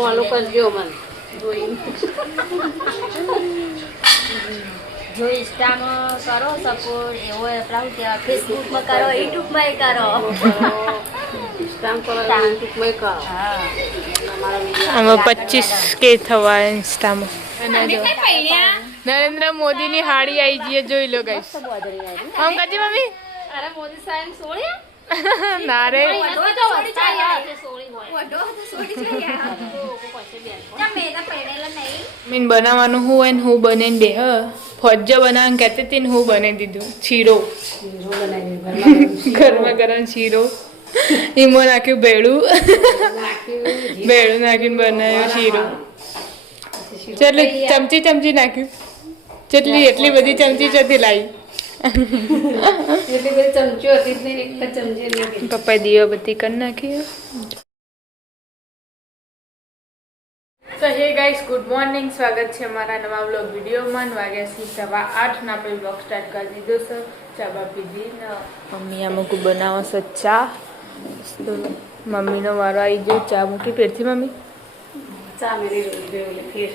Follow કરજો મને જો ઇન્સ્ટામાં કરો સપોર્ટ એવો આપણા ફેસબુકમાં કરો યુટ્યુબમાં કરો ઇન્સ્ટામાં કરો યુટ્યુબમાં કરો હા આમાં 25K થવા ઇન્સ્ટામાં અને જો નરેન્દ્ર મોદીની હાડી આવી જઈએ જોઈ લો ગાઈસ આમ કાજી મમ્મી અરે મોદી સાહેબ સોળ્યા ના રે મીન બનાવવાનું હું હોય ને હું બને બે ફોજ્જો બનાવવાનું કહેતી હતી ને હું બની દીધું શીરો ગરમા ગરમ શીરો એમાં નાખ્યું ભેળું નાખીને બનાવ્યો શીરો ચમચી નાખ્યું એટલી બધી ચમચી ચોથી લાવી એટલી બધી ચમચીઓ હતી જ નહીં, એક જ ચમચી લઈ પપ્પાએ દીવાબત્તી કરી નાખી. તો હે ગાઈસ, ગુડ મોર્નિંગ, સ્વાગત છે અમારા નવા વ્લોગ વિડીયોમાં. વાગ્યા છે 8:15 ને આપણે વ્લોગ સ્ટાર્ટ કરી દીધો છે. ચા બા પીધી ને મમ્મી અમુક બનાવો છે ચા. તો મમ્મીનો વારો આવી ગયો. ચા મૂકી ફેરથી મમ્મી ચા મેરી રોજ ફેર.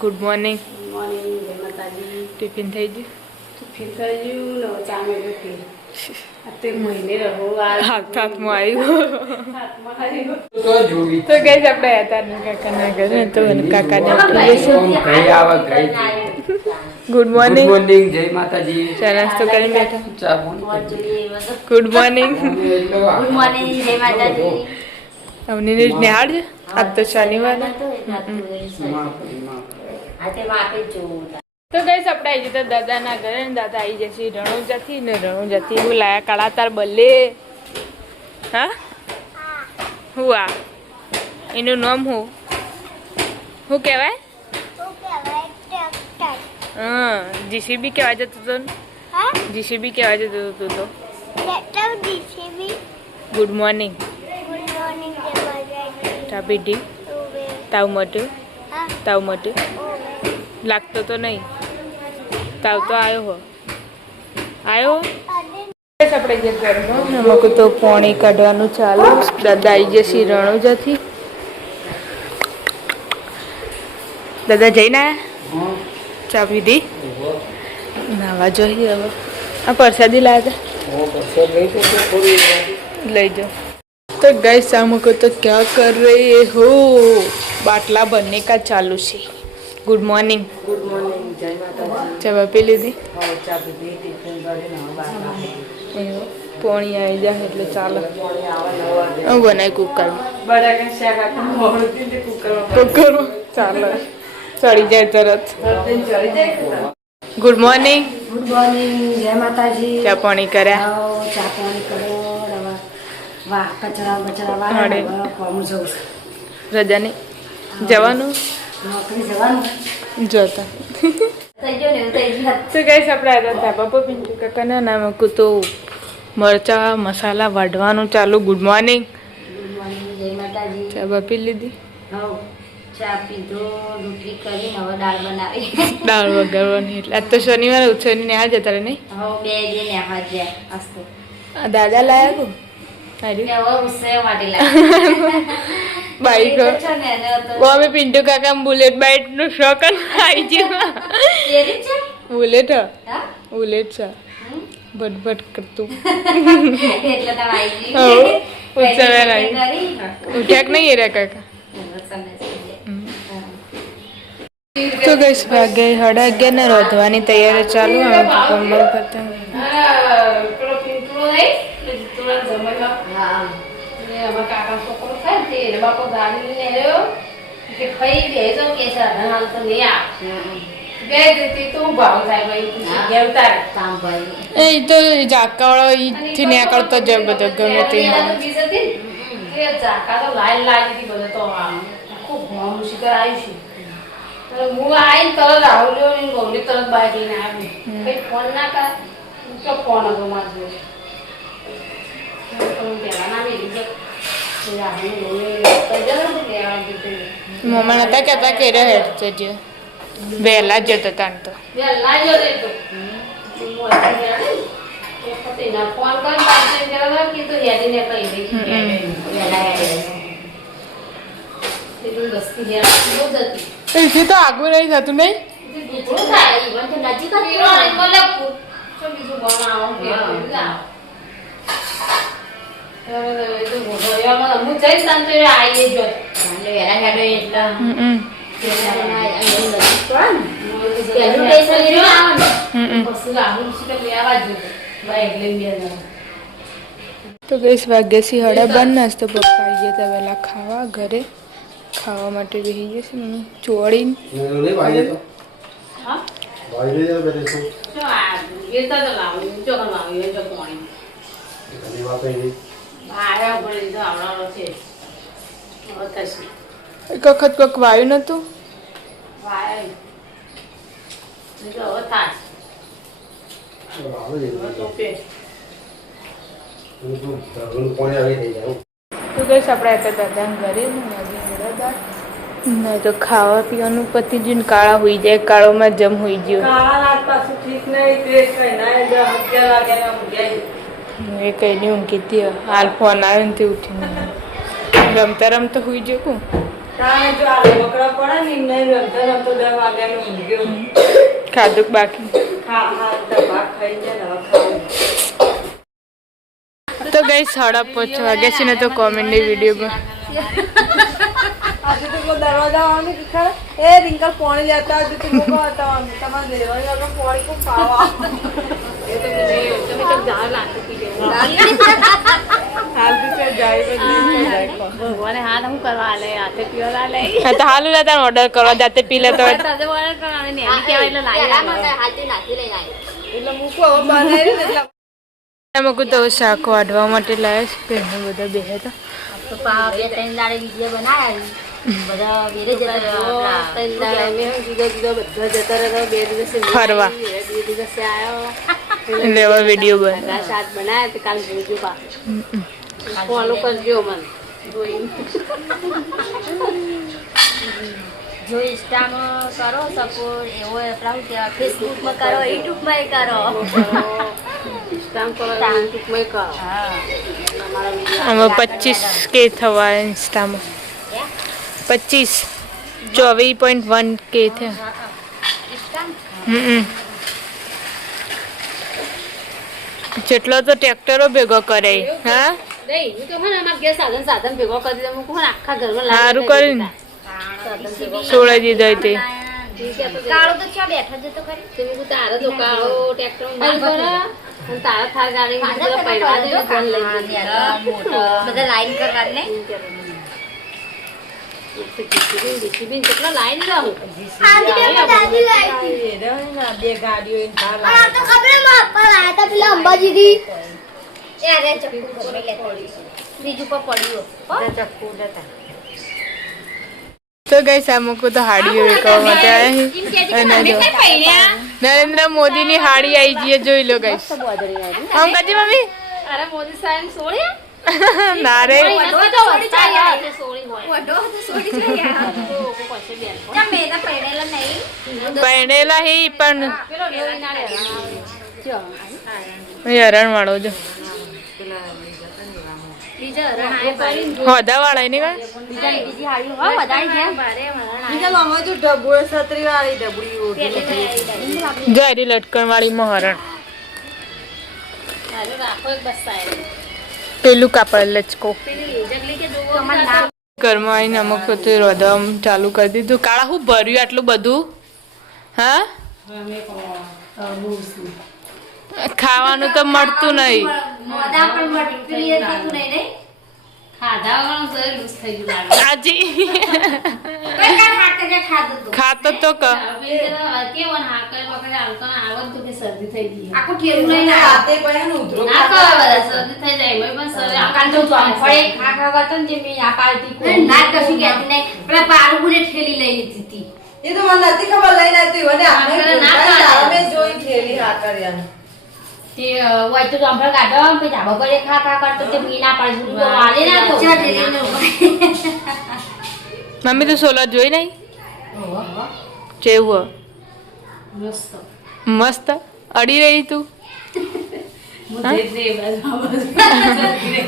Good morning. મોર્નિંગ, જય માતાજી. ટિફિન થઈ ગયું? ટિફિન થઈ ગયું ને ચા મેરી ફેર. અત્યારે મહિને રહો હાથમાં આવ્યું. હાથમાં આવ્યું. તો ગઈ આપણે હતા કાકાના ઘરે તો કાકાને ગુડ મોર્નિંગ. જય માતાજી. ચા નાસ્તો કરીને બેઠા. ચા ગુડ મોર્નિંગ. ગુડ મોર્નિંગ, જય માતાજી. અવની નિહાળ છે આજ તો શનિવાર. તો ગઈશ આપણે આવી જતા દાદાના ઘરે ને દાદા આવી જશે રણુજાથી ને રણુજાથી હું લાયા કાળા તાર બલ્લે. હા હું આ એનું નામ હું કહેવાય? હા જીસીબી કહેવા જતો હતો ને? જીસીબી કહેવા જતો હતો તો. Good morning. ચા પીધી? તાવ મટ્યું? લાગતો તો નહીં. તાવ તો આવ્યો આપણે જે ઘરનું અમુક તો પાણી કાઢવાનું ચાલુ. દાદા આવી જશે રણુજાથી. દાદા જઈને આવ્યા? ચા પીધી? નાવા જોઈએ હવે. આ પ્રસાદી લાવ્યા લઈ જાઓ. તો ગાઈસ અમુક તો ક્યાં કર રહે હો? બાટલા बनने का चालू છે. Good morning. ગુડ મોર્નિંગ, જય માતાજી. ચા પી લીધી? ચા પીધી, ટિફિન કરીને હવે બહાર પોણી આવી જાય એટલે ચાલે. આવે હું બનાવી કુકરમાં. બટાકા શાક આખું કુકરમાં ચાલે, ચડી જાય તરત. ચડી જાય. Good morning. ગુડ મોર્નિંગ, જય માતાજી. ચા પાણી કર્યા? ચા પાણી કરો. વાહ, કચરા બચરા હળે. વાળા કોમ જવું છે. રજાની જવાનું નોકરી જવાનું. જોતા થઈ ગયો ને એવું થઈ ગયું. તો ગાઈસ આપણે આવ્યા ધાબા પર પિન્ટુ કાકાના નામ તો મરચા મસાલા વાઢવાનું ચાલુ. Good morning. ગુડ મોર્નિંગ, જય માતાજી. ચા બા પી લીધી? હવ ચા પીધો, રોટલી કરીને હવે દાળ બનાવી. દાળ વગાડવાની એટલે આજ તો શનિવાર ઉત્સવની ને આ જતા રહે નહીં? હવે બે દિન આવા જ્યાં અસ્તો આ દાદા લાયા તું હારી હવે ઉસે માટે લાગે બાઈક છે ને એને તો અમે પિન્ટુ કાકા બુલેટ બાઇક નું શોખ આવી ગયું. તેરી છે બુલેટ હા બુલેટ છે ભટભટ કરતું. એટલે તો આવી હો ગઈ ઉત્સવે આવી ઉઠ્યાક નહીં એ રે કાકા. તો ગઈશ ભાગે 11:30 ને રોધવાની તૈયારી ચાલુ. કંબલ પતંગ પેલો પિંટુડો નહીં, પિંટુડા જમાડવા. હા ને અમારા કાકા છોકરો થાય ને તે એને બાપો ગાડી લઈને આવ્યો કે ભાઈ બેસો કે છે હાલ તો નહીં આવ. બે દીધી તું ભાવ થાય ભાઈ ઘેર તારે કામ ભાઈ એ તો ઝાકાવાળો ઈથી નીકળતો જ બધો ગમે તે ઝાકા તો લાઈન લાગી હતી બધે તો ખૂબ ઘણું શિખર આવ્યું છે. હું આવીને તરત રાહુલ ગૌરી તરત બાઈક લઈને આવી. કઈ ફોન ના કર તો ફોન હતો મારો પેલા ના મેરી મમ્મા નતા કહેતા કે રે હેડ જજો વહેલા જ જતો તાન તો ફોન કરી કીધું હેડીને કહી દઈ. પેલું રસ્તી હેરાન બહુ જ હતી. એથી તો આગળ નહીં થતું નહીં. ઢીકણું થાય. ઈવન તો નજીક જ પેલો અહીં મતલબ શું બીજું બનાવો કે પેલું લાવો. એ તો મોઢોયામાં અમુક જઈ શાંતિ આવીએ જ એટલે વેરા હેડો એટલે તો ગઈસ વાગ્યાસી હડા બંધ નાસ્તો પપ્પા આવી ગયા હતા વહેલા ખાવા ઘરે ખાવા માટે બેસી જશે મમ્મી ચોળીને એક વખત કોઈક વાયું નતું તો ગઈશ આપણે હતા દાદાને ઘરે ના તો ખાવા પીવાનું પતી ગયું ને કાળા હોઈ જાય કાળોમાં જમ હોઈ ગયો એ કઈ નહીં ઊંઘી હતી હાલ ફોન આવ્યો ને તે ઉઠીને રમતા રમતા હોઈ ગયો કું ખાધું બાકી તો ગઈ 5:30 વાગ્યા છે ને તો કોમેડી વિડીયો આજે તો દરવાજા આવવાનું કે ખરા એ રિંકલ પાણી લેતા આજે તો લોકો હતા તમારે દેવાય આગળ પાણી કો પાવા એ તો તમે તો જા લાગે પી હાલ તો જાય ભગવાને હાલ હું કરવા લે આતે પીવા લે તો હાલ લેતા ઓર્ડર કરવા જાતે પી લેતો હોય તાજે ઓર્ડર કરવાને ને એની કેવાય એટલે લાવી હાથી નાખી લઈને આવી એટલે મૂકો બનાવી એટલે એમાં કોઈ તો શાક વાઢવા માટે લાવ્યા છે કે બધા બેહે તો પપ્પા 2-3 દાડે વિડીયો બનાવ્યા બધા વેરે જતા રહ્યા 3 દાડે મેં જુદા જુદા બધા જતા રહ્યા 2 દિવસે ફરવા 2 દિવસે આવ્યો લેવા વિડીયો બના શાક બનાવ્યા તો કાલ જોજો બા ફોલો કરજો મને જો ઇન્સ્ટામાં કરો સપોર્ટ એવો આપણા કે ફેસબુકમાં કરો યુટ્યુબમાં કરો કામ કરો યુટ્યુબમાં કરો હા આમાં 25K થવા ઇન્સ્ટામાં 24.1K થયા જેટલો તો ટ્રેક્ટરો ભેગો કરે હા નહીં હું તો મને અમાર ઘેર સાધન ભેગો કરી દીધો હું કોણ આખા ઘરમાં સારું કરીને સોળાઈ દીધો તે કાળો તો ચા બેઠો જ તો ખરી તમે હું તારા તો કાળો ટ્રેક્ટર માં કરો અને તારા થાર ગાડી માં બધા પૈડા દે ફોન લઈ બધા લાઈન કરવા ને જીસીબી કેટલા લાઈન જાવ બે ગાડીઓ ઇન થાર તો ખબર માં પર આયા તા પેલા અંબાજીથી યારે ચક્કુ કોને લેતા બીજું પર પડ્યો ચક્કુ લેતા તો ગઈ સામુકો તો હાડીઓ વેચવા માટે આવ્યા અને જો નરેન્દ્ર મોદીની હાડી આવી ગઈ જોઈ લો ગાઈસ આમ કાજી મમ્મી અરે મોદી સાહેબ સોળ્યા ના રે વડો તો વસ્તા સોળી હોય વડો તો સોળી જાય તો પછી બેન ચા મેના પહેરેલા નહીં પહેણેલા હી પણ પેલો લેવી ના રે જો હરણ વાળો જો બીજા રણ આય પાડી હોદા વાળા ની કા બીજી હાડી હો વધાઈ ગયા બારે બીજા અમે તો ડબુએ છત્રી વાળી ડબડી ઓડી જો એરી લટકણ વાળી માં હરણ હાલો રાખો એક બસ સાહેબ પેલું કાપડ લચકો જગલી કે દોવો ઘરમાં આવીને અમુક પોતે રોધમ ચાલુ કરી દીધું કાળા હું ભર્યું આટલું બધું હા ખાવાનું તો મળતું નહીં મોદા પણ મટી પેલી હતું નહીં નહીં ખાધા વાળું સર લૂસ થઈ ગયું લાગે આજી કઈ કામ હાટે કે ખાધું તું ખાતો તો ક કેવન હાકર વખતે આવતો આવત તો કે શરદી થઈ ગઈ આખું ઠેરું નહીં ના રાતે પણ ઉધરો ના કરો બધા શરદી થઈ જાય મેં પણ શરદી આકાન તો ચોંફળે ખાખા કરતો ને જે મે આ પાર્ટી કો ના કશું કહેતી નહીં પેલા પારુબુને ઠેલી લઈ લીધી હતી એ તો મને નથી ખબર લઈને હતી મને આપણે ના જોઈ ઠેલી હાકર યાર તે હોય તો ચોંફળ કાઢો પછી ધાબા પર ખાખા કરતો તે મીના પાડું તો વાલે ના તો મમ્મી તો સોલર જોઈ નહીં જેવું મસ્ત મસ્ત અડી રહી તું હું જઈ જ નહીં બાજુ.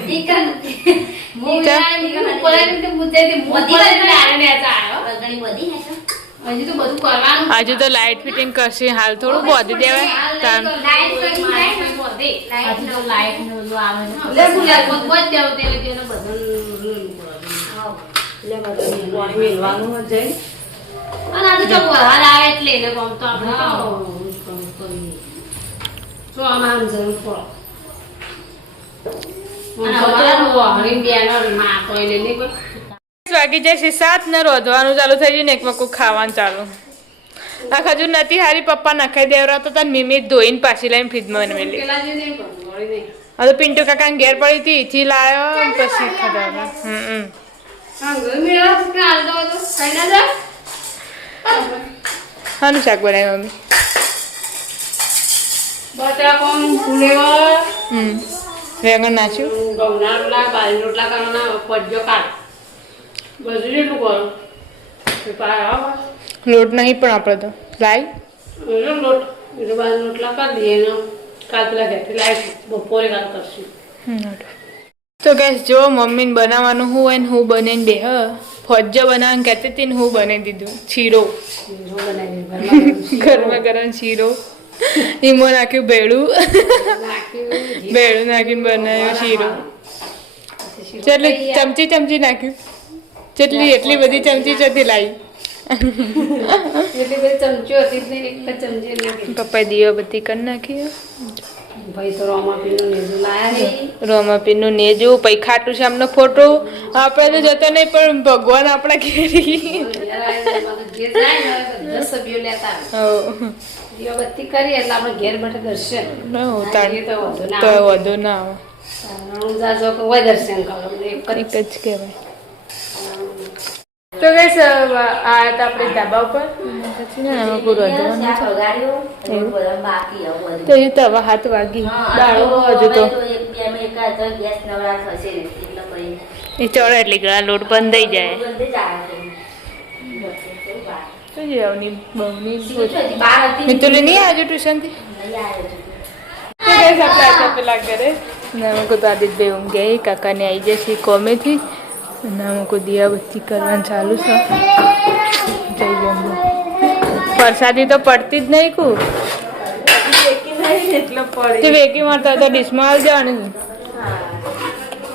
ટીકા હું યાર ઉપર આવીને તો હું જઈ હતી. મોદી આને નેચા આવ્યો. ઘણી બધી હે છે હજી તો બધું કરવાનું. હજુ તો લાઇટ ફિટિંગ કરશે હાલ થોડું બોધી દેવાય તાન લાઈટ કરી જાય ને. હજી તો લાઈટ ને બધું આવે છે. લે ભૂલ્યા. બધું જ દેવું તેને તેને બધું લે બધું પાણી મેલવાનું જ જઈ. અને આ તો જો વરસાદ આવે એટલે એને ગમતો આપણે તો કરીએ. જો આમ જરૂર પડે. અને હવે વાહણી બેનો માં તો એને નહીં કોઈ. વાગી જાય છે 7 ને રોધવાનું ચાલુ થઈ ગયું ને એક વખત ખાવાનું ચાલુ આ ખજૂર નથી હારી પપ્પા નખાઈ દેવરા તો તાર મીમી ધોઈને પાછી લઈને ફ્રીજમાં બનાવેલી પેલા જે નહીં પણ વળી નહીં. હવે તો પિન્ટુ કાકાને ઘેર પડી હતી એથી લાયો ને પછી ખાધા હા ઘર મેળા કે હાલ તો કઈ ના જા. હાનું શાક બનાવ્યું મમ્મી બટાકોન ફુલેવર વેંગણ નાખ્યું ઘઉંના રોટલા બાજરી રોટલા કરવાના પડજો કાઢ બધું જેટલું કરો. લોટ નહીં પણ આપણે તો લાઈ લોટ એટલે બાજરી રોટલા કરી દઈએ ને કાલ પેલા ઘેરથી લાવીશું બપોરે કાલ કરશું. તો ગેસ જો મમ્મીને બનાવવાનું હું હોય ને હું બનાવીને બે ફોજ્જો બનાવવાનું કહેતી હતી ને હું બનાવી દીધું શીરો શીરો બનાવી ગરમા ગરમ શીરો ઈમો નાખ્યું ભેળું નાખ્યું ભેળું નાખીને બનાવ્યો શીરો ચમચી ચમચી નાખ્યું એટલી બધી ચમચી ચોથી લાવી એટલી બધી ચમચીઓ હતી જ નહીં એક જ ચમચી નાખી. પપ્પાએ દીવા બત્તી કરી નાખી ભાઈ તો રોમાપીનું નેજું લાયા નહીં. રોમાપીનું નેજું પછી ખાટું શ્યામનો ફોટો આપણે તો જતો નહીં પણ ભગવાન આપણા ઘેરી જે જાય ને બધા સભ્યો લેતા આવે. દીવાબત્તી કરીએ એટલે આપણે ઘેર બેઠા દર્શન તો વાંધો ના તો આવે. વધુ ના આવે હું જાજો કે હોય દર્શન કરો એક જ એક જ કહેવાય તો ગઈસ આ હતા આપણે ધાબા ઉપર પછી ને આમાં પૂરું શાક હતું વઘાર્યો, એવું બધું બાકી આવું બધું. તો એ તો હવે હાથ વાગી દાળો હજુ તો હવે એક બે મિનિટ કાઢો, ગેસ નવરા થશે ને એટલે પછી એ ચડે એટલે ગળા લોટ બંધ થઈ જાય બધે જ આવે છે. કેવું બહાર. શું છે અવની બહુની સીધું છે, હજી બહાર હતી. મિતુલી નહીં આવજો ટ્યુશનથી નહીં આવ્યો છે. તો ગઈસ આપણે આટલા પેલા ઘરે ને અમે કોઈ આદિત્યભાઈ ઊંઘે કાકાને આવી જાય છે કોમેથી અને અમે દિયાબત્તી કરવાનું ચાલુ છે જઈ જઈએ વરસાદી તો પડતી જ નહીં કુ તે વેકી મારતા તો ડીશમાં આવી જવાનું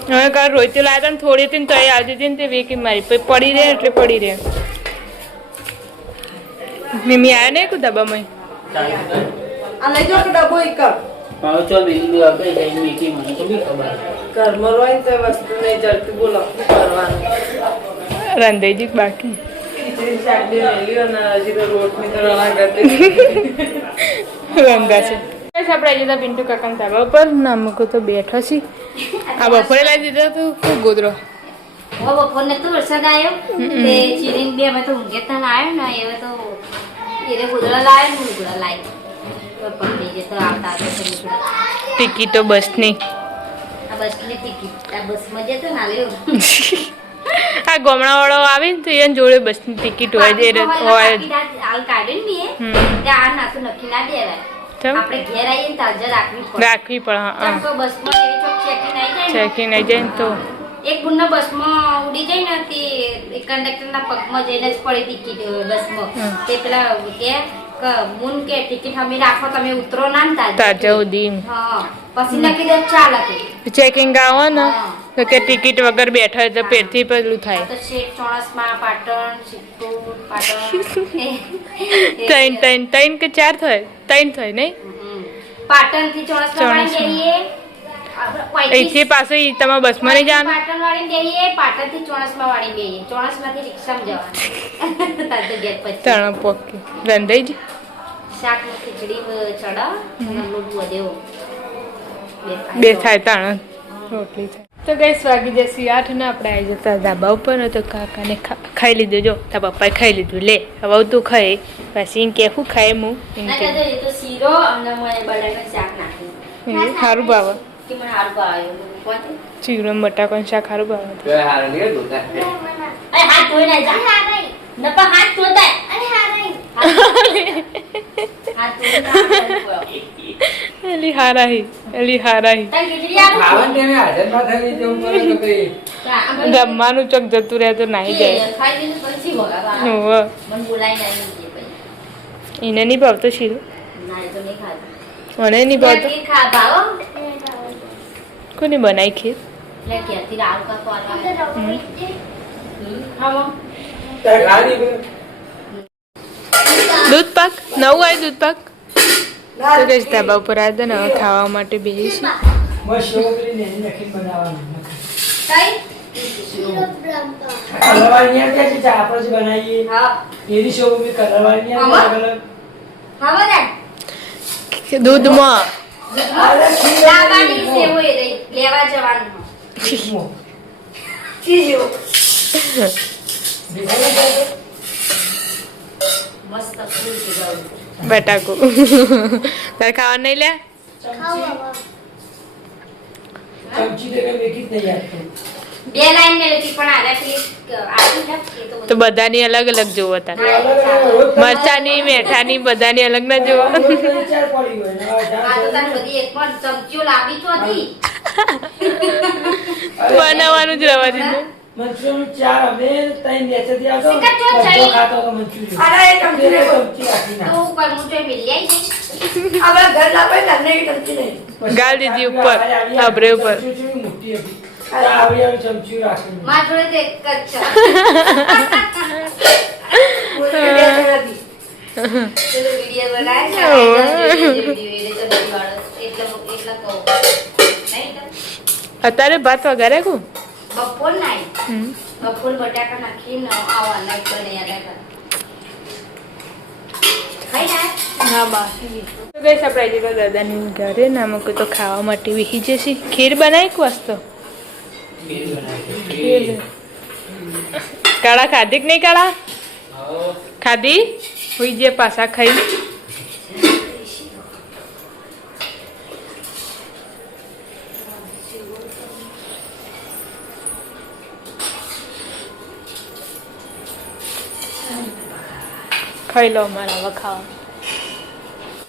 હવે કાલ રોજથી લાવ્યા હતા ને થોડી હતી ને તો એ આવતી હતી ને તે વેકી મારી પછી પડી રહે એટલે પડી રહે મમ્મી આવ્યા નહીં કુ દબામાં આ લઈ જાઓ કે ડબ્બો એક ઘરમાં હોય તો વસ્તુ નહીં જડતી બોલો શું કરવાનું. રંધાઈ બાકી ખીચડી શાક બી મેલી અને હજી તો રોટની તો રણા કરતી રંગા છે આપણે આવી જતા પિન્ટુ કાકાના ધાબા ઉપર ના મૂકો તો બેઠો છે આ બપોરે લાવી દીધો તો ખૂબ ગોદરો હવે બપોરને તો વરસાદ આવ્યો તે ચીરીને બી અમે તો ઊંઘેતા લાવ્યો ને હવે તો એને ગોદડા લાવ્યો ને ગોદડા લાવી પણ બીજે તો આવતા ટિકિટો બસની આ બસની ટિકિટ આ બસમાં જતો ને આવ્યો આ ગમણાવાળો આવે ને તો એને જોડે બસની ટિકિટ હોય જે હોય જ. હાલ કાઢ્યું ને બી ત્યાં આ નાતું નક્કી ના દેવાય ચમ? આપણે ઘેર આવીએ ને તાજા રાખવી પડે રાખવી પડે હા તો બસમાં એવી ચોક ચેકિંગ આવી જાય ને ચેકિંગ આવી જાય ને તો એક ગુણના બસમાં ઉડી જાય ને તે કંડક્ટરના પગમાં જઈને જ પડી ટિકિટ બસમાં તે પેલા કે મુન કે ટિકિટ અમે રાખો તમે ઉતરો ના ને તાજા સુધી હા પછી નક્કી દે ચાલ હતી ચેકિંગ આવો ને તો કે ટિકિટ વગર બેઠા હોય તો પેટથી પેલું થાય તો શેઠ ચોણસમાં પાટણ સિદ્ધપુર પાટણ ત્રણ કે 4 થાય 3 થાય નહીં પાટણ થી ચોણસમાં વાળી જઈએ અહીંથી પાછું ઈ તમારા બસમાં નહીં જવાનું પાટણ વાળી જઈએ પાટણ થી ચોણસમાં વાળી જઈએ ચોણસમાંથી રિક્ષામાં જવાનું તાજો ગેટ પછી તણ પોકી રંધાઈ જ શાક ને ખીચડી ચડા અને લોટ વધેવો બે થાય તણ રોટલી થાય તો ગઈસ વાગી જશે 8 ને આપણે આવી જતા ધાબા ઉપર ને તો કાકાને ખાઈ લીધું જો તારા પપ્પાએ ખાઈ લીધું લે હવે તું ખાઈ પછી એમ કે શું ખાય હું એમ ના કે તો એ તો શીરો અને મને બટાકાનું શાક નાખ્યું સારું ભાવે કે મને હારું ભાવ્યું કોણ ચીરો બટાકાનું શાક સારું ભાવે અરે હાથ ધોઈ ના જા નપા હાથ ધોતા અરે હાથ ધોઈ ના એલી હારાહી તારી ખીચડી આપું? ખાવાનું તેને હાજરમાં થઈ જવું પડે તો કઈ જમવાનું ચોક જતું રહે તો નાહી જાય ખાઈ લીધું પછી વગાડવા. હોવે. મને બોલાઈને આવી ગઈ પછી. એને નહીં ભાવતો શીરો ના, એ તો નહીં ખાધું. મને નહીં ભાવતો ઘેરથી ભાવો? કોને બનાવી ખીર એટલે ઘેરથી રાવ કાકો આલવા. ખાવો? તારે ખાલી પડે. દૂધ પાક નવું આવ્યું દૂધ પાક તો કઈ ધાબા ઉપર આવ્યા હતા ને હવે ખાવા માટે બેસી બસ શેવ પેલી નેની નાખીને બનાવવાનું. કઈ? કલરવાળી નહીં આવતી, ચા આપણે જે બનાવીએ હા. એની શેવ પેલી કલરવાળી નહીં આવતી, આમાં? અલગ-અલગ. ખાવો ને? દૂધમાં અરે ખીર લાવવાની બનાવી સેવ એ રહી. લેવા જવાનું. દીધું. ચીજો. ભેગા નહીં થયા તો? મસ્ત ફૂલ ચીગાવું. બટાકું તારે ખાવા નહીં લે ચમચી તો કઈ મેકી જ નહીં આપતું. બે લાઈન ને લેતી પણ આનાથી આટલું ને એ તો તો બધાની અલગ અલગ જોવો તાર અલગ-અલગ રોજ મરચાની મેઠાની બધાની અલગ ના જોવો રોજ તો વિચાર પડી હોય ને, હવે આ તો ધ્યાન તાર બધી એક પણ ચમચીઓ લાવી તો હતી. બનાવવાનું જ રવા દીધું મંચુરિયન ચાર અમે ત્રણ બેચેથી આવતો સિક્કા ચો બધો ચાઈ. ખાતો હતો મંચુરિયન. અરે, એ ચમચી બે લેવો. ચમચી રાખી તો નાખ. હું કોઈ હું જોઈ મિલી આવી જઈશ. આપણે ઘર લાવે ને ઘરને એ ચમચી નહીં. પછી ગાળ દીધી ઉપર, આવી આવી આભરે ઉપર. ચમચી કેવી મોટી હતી. ત્યાં આવી આવી ચમચી રાખી નાખ. મારા જોડે તો એક જ છે. કોઈ બે જણ હતી. પેલો વિડીયો બનાવે ને, ઓહ. વિડીયો એ ચમચી વાળો. એટલે કહું. નહીં તો? અત્યારે ભાત વગારે કુ બપોર નાઈ. બપોર બટાકા નાખીને આવા નાઈ બને યાર. ખાઈ ના? ના બાકી તો ગઈ આપણે તો દાદાની ઘરે ને અમુક તો ખાવા માટે વીહી જશે ખીર બનાવી વસ્તુ કાળા ખાધી કે નહીં કાળા ખાધી હોઈ જે પાછા ખાઈ ખાઈ લો અમારા હવે ખાવા